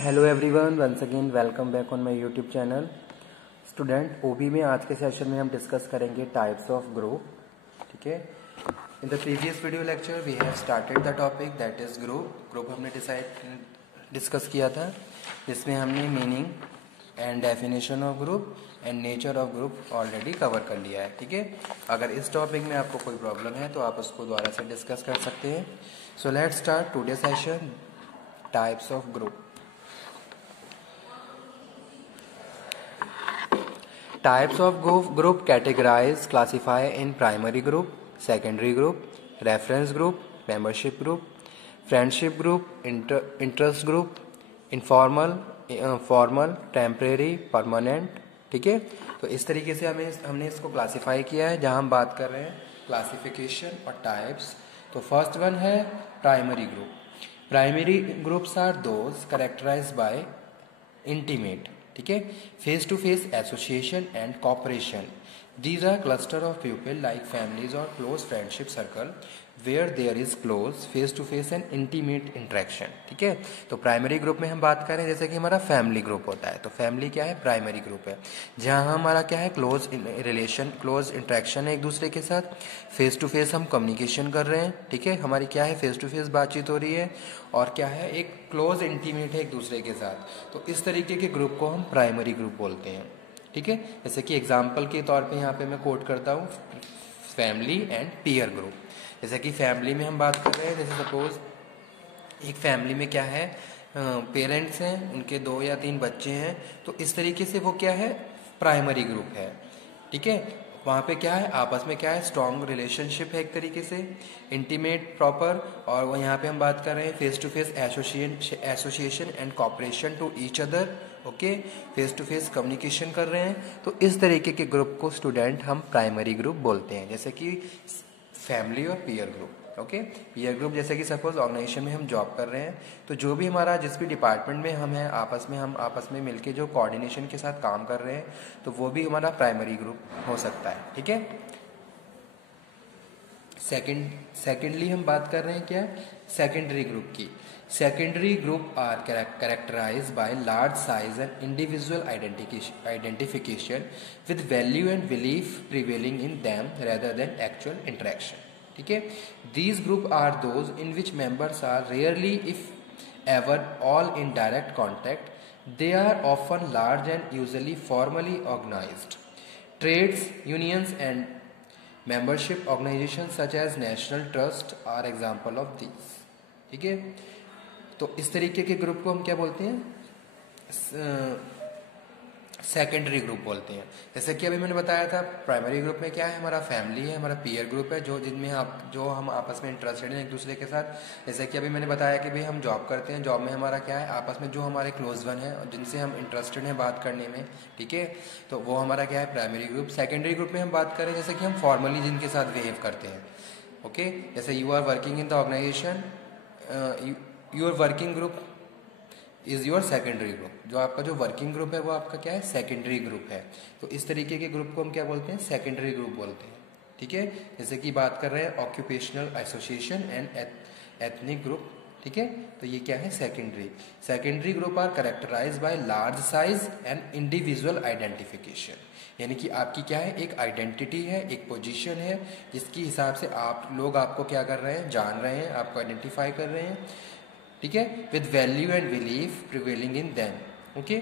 Hello everyone, once again welcome back on my YouTube channel. Student ओबी में आज के सेशन में हम डिस्कस करेंगे टाइप्स ऑफ ग्रुप। ठीक है, in the previous video lecture we have started the topic that is group हमने डिस्कस किया था, जिसमें हमने meaning and definition of group and nature of group already cover कर लिया है। ठीक है, अगर इस टॉपिक में आपको कोई प्रॉब्लम है तो आप उसको दोबारा से डिस्कस कर सकते हैं। So let's start today session, types of group. Types of group categorize, classify in primary group, secondary group, reference group, membership group, friendship group, interest group, informal, formal, temporary, permanent। ठीक है, तो इस तरीके से हमने इसको क्लासीफाई किया है, जहां हम बात कर रहे हैं क्लासिफिकेशन और टाइप्स। तो फर्स्ट वन है primary group. Primary groups are those characterized by intimate, ठीक है, face to face association and cooperation. These are cluster of people like families और close friendship circle where there is close face to face and intimate interaction. ठीक है, तो primary group में हम बात करें जैसे कि हमारा फैमिली ग्रुप होता है, तो फैमिली क्या है, प्राइमरी ग्रुप है, जहां हमारा क्या है, क्लोज रिलेशन, क्लोज इंटरेक्शन है एक दूसरे के साथ, फेस टू फेस हम कम्युनिकेशन कर रहे हैं। ठीक है, हमारी क्या है, फेस टू फेस बातचीत हो रही है, और क्या है, एक क्लोज इंटीमेट है एक दूसरे के साथ। तो इस तरीके के ग्रुप को हम प्राइमरी ग्रुप बोलते हैं। ठीक है, जैसे कि एग्जाम्पल के तौर पे यहाँ पे मैं कोट करता हूँ फैमिली एंड पीयर ग्रुप। जैसे कि फैमिली में हम बात कर रहे हैं, जैसे सपोज एक फैमिली में क्या है, पेरेंट्स हैं, उनके 2 या 3 बच्चे हैं, तो इस तरीके से वो क्या है, प्राइमरी ग्रुप है। ठीक है, वहाँ पे क्या है, आपस में क्या है, स्ट्रॉन्ग रिलेशनशिप है एक तरीके से, इंटीमेट प्रॉपर, और वो यहाँ पे हम बात कर रहे हैं face to face association and cooperation to each other. Okay, face to face communication कर रहे हैं। तो इस तरीके के ग्रुप को स्टूडेंट हम प्राइमरी ग्रुप बोलते हैं, जैसे कि फैमिली और peer group. Okay, peer group जैसे कि सपोज ऑर्गेनाइजेशन में हम जॉब कर रहे हैं, तो जो भी हमारा जिस भी डिपार्टमेंट में हम आपस में मिलके जो कोऑर्डिनेशन के साथ काम कर रहे हैं, तो वो भी हमारा प्राइमरी ग्रुप हो सकता है। ठीक है, सेकेंडली हम बात कर रहे हैं क्या, सेकेंडरी ग्रुप की। Secondary group are characterized by large size and individual identification with value and belief prevailing in them rather than actual interaction. ठीक है, these group are those in which members are rarely if ever all in direct contact. They are often large and usually formally organized. Trades unions and membership organizations such as national trust are example of these। ठीक है, तो इस तरीके के group को हम क्या बोलते हैं, सेकेंडरी ग्रुप बोलते हैं। जैसे कि अभी मैंने बताया था, प्राइमरी ग्रुप में क्या है, हमारा फैमिली है, हमारा पीयर ग्रुप है, जिनमें हम आपस में इंटरेस्टेड हैं एक दूसरे के साथ। जैसे कि अभी मैंने बताया कि भाई हम जॉब करते हैं, जॉब में हमारा क्या है, आपस में जो हमारे क्लोज वन है और जिनसे हम इंटरेस्टेड हैं बात करने में, ठीक है, तो वो हमारा क्या है, प्राइमरी ग्रुप। सेकेंडरी ग्रुप में हम बात करें जैसे कि हम फॉर्मली जिनके साथ बिहेव करते हैं। ओके, जैसे you are working in the organization, your working group is your secondary group. जो आपका जो वर्किंग ग्रुप है वो आपका क्या है, सेकेंडरी ग्रुप है। तो इस तरीके के ग्रुप को हम क्या बोलते हैं, सेकेंडरी ग्रुप बोलते हैं। ठीक है, जैसे कि बात कर रहे हैं occupational association and ethnic group. ठीक है, तो ये क्या है, secondary group are characterize by large size and individual identification. यानी कि आपकी क्या है, एक आइडेंटिटी है, एक पोजीशन है, जिसके हिसाब से लोग आपको क्या कर रहे हैं, जान रहे हैं, आपको आइडेंटिफाई कर रहे हैं। ठीक है, with value and belief prevailing in them. Okay,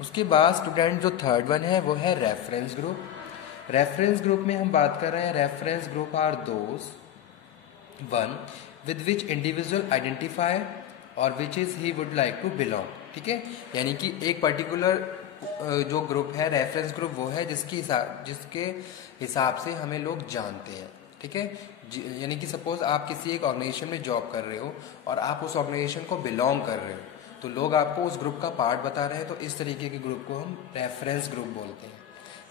उसके बाद स्टूडेंट जो थर्ड वन है वो है रेफरेंस ग्रुप। रेफरेंस ग्रुप में हम बात कर रहे हैं, reference group are those one with which individual identify और which is he would like to belong. ठीक है, यानी कि एक पर्टिकुलर जो ग्रुप है, रेफरेंस ग्रुप, वो है जिसके हिसाब से हमें लोग जानते हैं। ठीक है, यानी कि सपोज आप किसी एक ऑर्गेनाइजेशन में जॉब कर रहे हो और आप उस ऑर्गेनाइजेशन को बिलोंग कर रहे हो, तो लोग आपको उस ग्रुप का पार्ट बता रहे हैं, तो इस तरीके के ग्रुप को हम रेफरेंस ग्रुप बोलते हैं।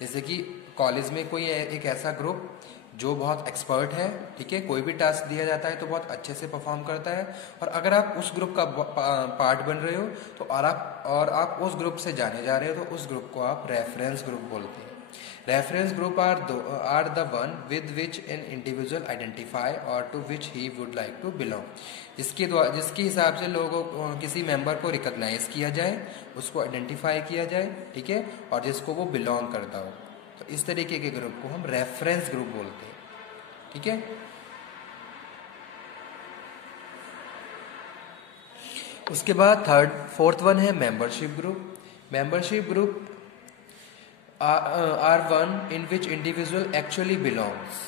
जैसे कि कॉलेज में कोई एक ऐसा ग्रुप जो बहुत एक्सपर्ट है, ठीक है, कोई भी टास्क दिया जाता है तो बहुत अच्छे से परफॉर्म करता है, और अगर आप उस ग्रुप का पार्ट बन रहे हो तो और आप उस ग्रुप से जाने जा रहे हो, तो उस ग्रुप को आप रेफरेंस ग्रुप बोलते हैं। Reference group are the one with which an individual identify or to which he would like to belong. जिसके हिसाब से लोगों किसी मेंबर को रिकॉग्नाइज किया जाए, उसको आइडेंटिफाई किया जाए, ठीक है, और जिसको वो बिलोंग करता हो। तो इस तरीके के ग्रुप को हम रेफरेंस ग्रुप बोलते हैं, ठीक है। उसके बाद फोर्थ वन है membership group. Membership group are one in which individual actually belongs.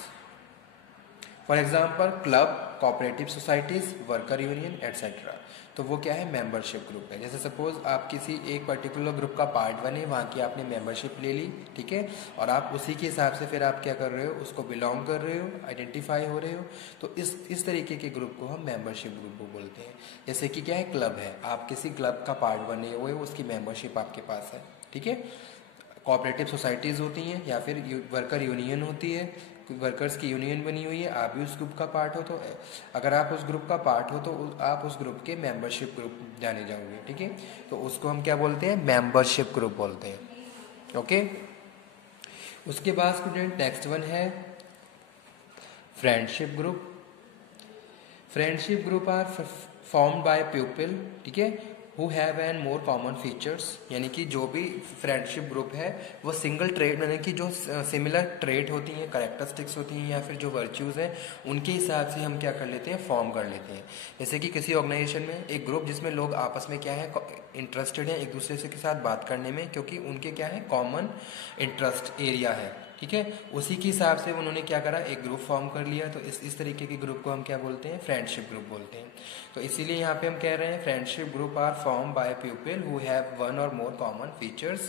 For example, club, cooperative societies, worker union, etc. तो वो क्या है, मेंबरशिप ग्रुप है। जैसे सपोज आप किसी एक पर्टिकुलर ग्रुप का पार्ट बने, वहाँ की आपने मेंबरशिप ले ली, ठीक है, और आप उसी के हिसाब से फिर आप क्या कर रहे हो, उसको बिलोंग कर रहे हो, आइडेंटिफाई हो रहे हो। तो इस तरीके के ग्रुप को हम मेंबरशिप ग्रुप बोलते हैं। जैसे कि क्या है, क्लब है, आप किसी क्लब का पार्ट बने हुए हो, उसकी मेंबरशिप आपके पास है, ठीक है। कोऑपरेटिव सोसाइटीज़ होती हैं या फिर वर्कर यूनियन होती है, वर्कर्स की यूनियन बनी हुई है, आप भी उस ग्रुप का पार्ट हो। तो अगर आप उस ग्रुप का पार्ट हो तो आप उस ग्रुप के मेंबरशिप ग्रुप जाने जाओगे, ठीक है। तो उसको हम क्या बोलते हैं, मेंबरशिप ग्रुप बोलते हैं, ओके। उसके बाद स्टूडेंट नेक्स्ट वन है friendship group. Friendship group are formed by people, ठीक है, who have an more common features. यानी कि जो भी फ्रेंडशिप ग्रुप है वो सिंगल ट्रेड, यानी कि जो सिमिलर ट्रेड होती हैं, करेक्टरिस्टिक्स होती हैं, या फिर जो वर्च्यूज़ हैं, उनके हिसाब से हम क्या कर लेते हैं, फॉर्म कर लेते हैं। जैसे कि किसी ऑर्गेनाइजेशन में एक ग्रुप जिसमें लोग आपस में क्या है, इंटरेस्टेड हैं एक दूसरे से के साथ बात करने में, क्योंकि उनके क्या है, कॉमन इंटरेस्ट एरिया है, ठीक है। उसी के हिसाब से उन्होंने क्या करा, एक ग्रुप फॉर्म कर लिया। तो इस तरीके के ग्रुप को हम क्या बोलते हैं, फ्रेंडशिप ग्रुप बोलते हैं। तो इसीलिए यहाँ पे हम कह रहे हैं friendship group are form by people who have one और more common features,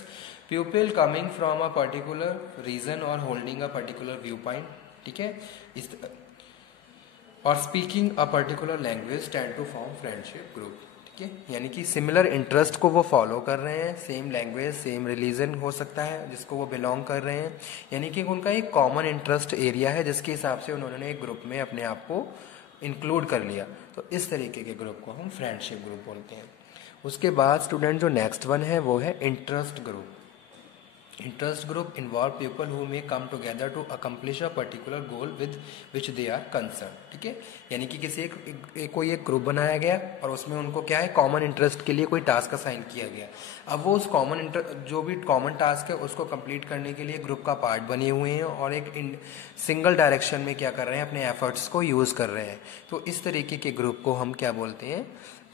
people coming from a particular region और holding a particular viewpoint, ठीक है, और speaking a particular language tend to form friendship group, ठीक है। यानी कि similar interest को वो फॉलो कर रहे हैं, सेम लैंग्वेज, सेम रिलीजन हो सकता है जिसको वो बिलोंग कर रहे हैं, यानी कि उनका एक कॉमन इंटरेस्ट एरिया है जिसके हिसाब से उन्होंने एक ग्रुप में अपने आप को इंक्लूड कर लिया। तो इस तरीके के ग्रुप को हम फ्रेंडशिप ग्रुप बोलते हैं। उसके बाद स्टूडेंट जो नेक्स्ट वन है वो है interest group. Interest group involve people who may come together to accomplish a particular goal with which they are concern, ठीक है। यानी कि किसी कोई एक ग्रुप बनाया गया और उसमें उनको क्या है, कॉमन इंटरेस्ट के लिए कोई टास्क असाइन किया गया। अब वो उस जो भी कॉमन टास्क है उसको कंप्लीट करने के लिए ग्रुप का पार्ट बने हुए हैं और एक सिंगल डायरेक्शन में क्या कर रहे हैं, अपने एफर्ट्स को यूज़ कर रहे हैं। तो इस तरीके के ग्रुप को हम क्या बोलते हैं,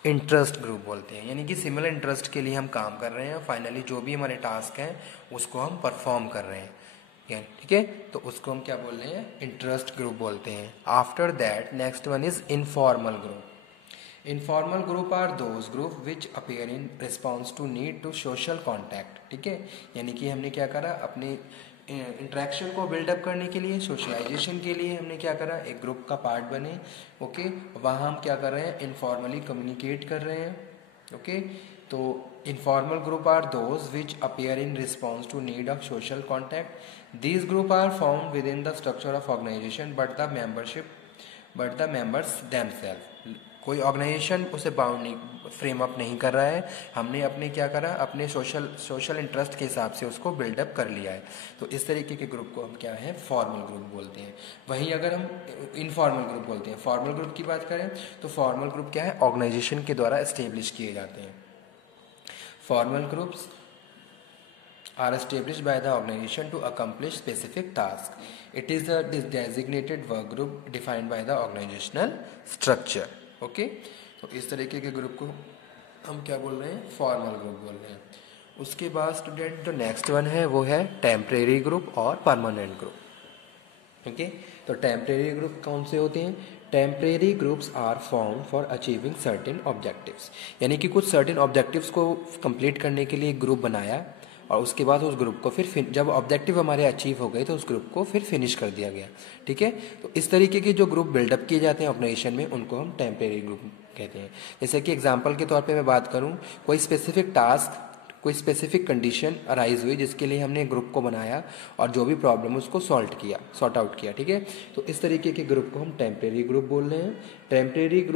इंटरेस्ट ग्रुप बोलते हैं। यानी कि सिमिलर इंटरेस्ट के लिए हम काम कर रहे हैं, फाइनली जो भी हमारे टास्क हैं उसको हम परफॉर्म कर रहे हैं, ठीक है। तो उसको हम क्या बोल रहे हैं, इंटरेस्ट ग्रुप बोलते हैं। After that next one is informal group. Informal group are those group which appear in response to need to social contact, ठीक है। यानी कि हमने क्या करा, अपने इंट्रैक्शन को बिल्डअप करने के लिए, सोशलाइजेशन के लिए हमने क्या करा, एक ग्रुप का पार्ट बने, ओके। वहाँ हम क्या कर रहे हैं, इनफॉर्मली कम्युनिकेट कर रहे हैं, ओके। तो informal group are those which appear in response to need of social contact. These group are form within the structure of organization but the members themselves. कोई ऑर्गेनाइजेशन उसे bound नहीं, frame up नहीं कर रहा है, हमने अपने क्या करा, अपने सोशल इंटरेस्ट के हिसाब से उसको बिल्डअप कर लिया है। तो इस तरीके के ग्रुप को हम क्या है, फॉर्मल ग्रुप बोलते हैं। वहीं अगर हम इनफॉर्मल ग्रुप बोलते हैं, फॉर्मल ग्रुप की बात करें तो फॉर्मल ग्रुप क्या है, ऑर्गेनाइजेशन के द्वारा एस्टेब्लिश किए जाते हैं। Formal groups are established by the organization to accomplish specific task. It is a designated work group defined by the organizational structure. Okay? तो इस तरीके के ग्रुप को हम क्या बोल रहे हैं, फॉर्मल ग्रुप बोल रहे हैं। उसके बाद स्टूडेंट जो नेक्स्ट वन है वो है टेम्परेरी ग्रुप और परमानेंट ग्रुप। ओके, तो टेम्परेरी ग्रुप कौन से होते हैं, temporary groups are form for achieving certain objectives. यानी कि कुछ सर्टेन ऑब्जेक्टिव्स को कंप्लीट करने के लिए ग्रुप बनाया और उसके बाद उस ग्रुप को फिर जब ऑब्जेक्टिव हमारे अचीव हो गए तो उस ग्रुप को फिर फिनिश कर दिया गया, ठीक है। तो इस तरीके के जो ग्रुप बिल्डअप किए जाते हैं ऑर्गेनाइजेशन में उनको हम टेम्परेरी ग्रुप कहते हैं। जैसे कि एग्जांपल के तौर पे मैं बात करूं, कोई स्पेसिफिक टास्क, कोई स्पेसिफिक कंडीशन अराइज हुई जिसके लिए हमने ग्रुप को बनाया और जो भी प्रॉब्लम उसको सॉर्ट आउट किया, ठीक है। तो इस तरीके के ग्रुप को हम टेम्परेरी ग्रुप बोल रहे हैं। Temporary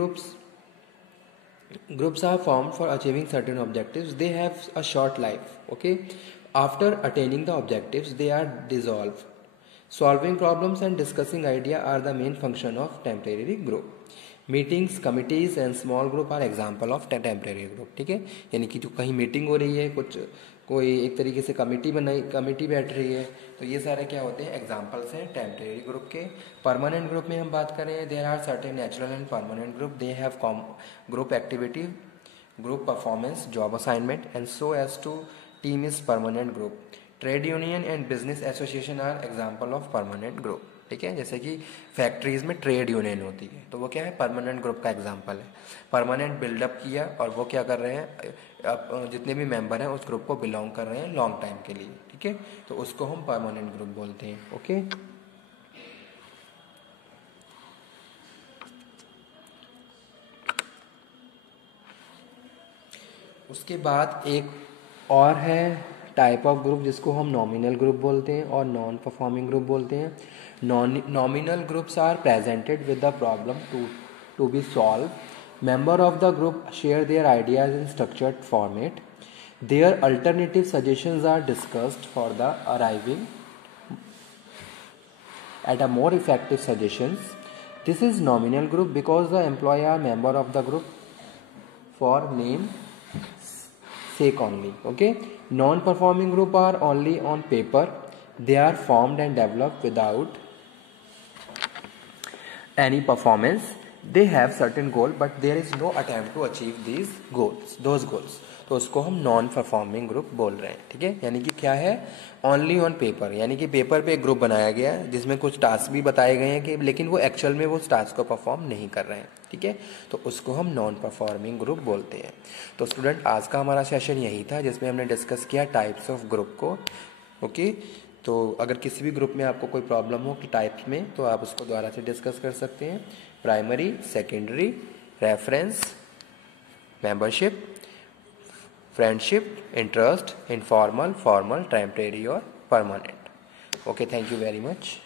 Groups are formed for achieving certain objectives. They have a short life. Okay, After attaining the objectives, they are dissolved. Solving problems and discussing ideas are the main function of temporary group. Meetings, committees and small group are example of temporary group. ठीक है, यानी कि जो कहीं meeting हो रही है, कुछ कोई एक तरीके से कमिटी बैठ रही है, तो ये सारे क्या होते हैं, एग्जाम्पल्स हैं टेम्परेरी ग्रुप के. परमानेंट ग्रुप में हम बात करें, there are certain natural and permanent group. They have group activity, group performance, job assignment and so as to team is permanent group. Trade union and business association are example of permanent group. ठीक है, जैसे कि factories में trade union होती है, तो वो क्या है, परमानेंट ग्रुप का एग्जांपल है. परमानेंट बिल्डअप किया और वो क्या कर रहे हैं, अब जितने भी मेंबर हैं उस ग्रुप को बिलोंग कर रहे हैं लॉन्ग टाइम के लिए. ठीक है, तो उसको हम परमानेंट ग्रुप बोलते हैं. ओके, उसके बाद एक और है टाइप ऑफ ग्रुप जिसको हम नॉमिनल ग्रुप बोलते हैं और नॉन परफॉर्मिंग ग्रुप बोलते हैं. Nominal groups are presented with the problem to be solved. Member of the group share their ideas in structured format. Their alternative suggestions are discussed for the arriving at a more effective suggestions. This is nominal group because the employee are member of the group for name sake only. Okay, non-performing group are only on paper. They are formed and developed without any performance. They have certain goal but there is no attempt to achieve those goals. तो उसको हम non performing group बोल रहे हैं. ठीक है, यानी कि क्या है, ओनली ऑन पेपर, यानी कि पेपर पे एक ग्रुप बनाया गया है जिसमें कुछ टास्क भी बताए गए हैं कि लेकिन वो एक्चुअल में वो टास्क को परफॉर्म नहीं कर रहे हैं. ठीक है, तो उसको हम नॉन परफॉर्मिंग ग्रुप बोलते हैं. तो स्टूडेंट, आज का हमारा सेशन यही था जिसमें हमने डिस्कस किया टाइप्स ऑफ ग्रुप को. ओके, तो अगर किसी भी ग्रुप में आपको कोई प्रॉब्लम हो कि टाइप्स में, तो आप उसको दोबारा से डिस्कस कर सकते हैं. Primary, secondary, reference, membership, friendship, interest, informal, formal, temporary और permanent. Okay, thank you very much.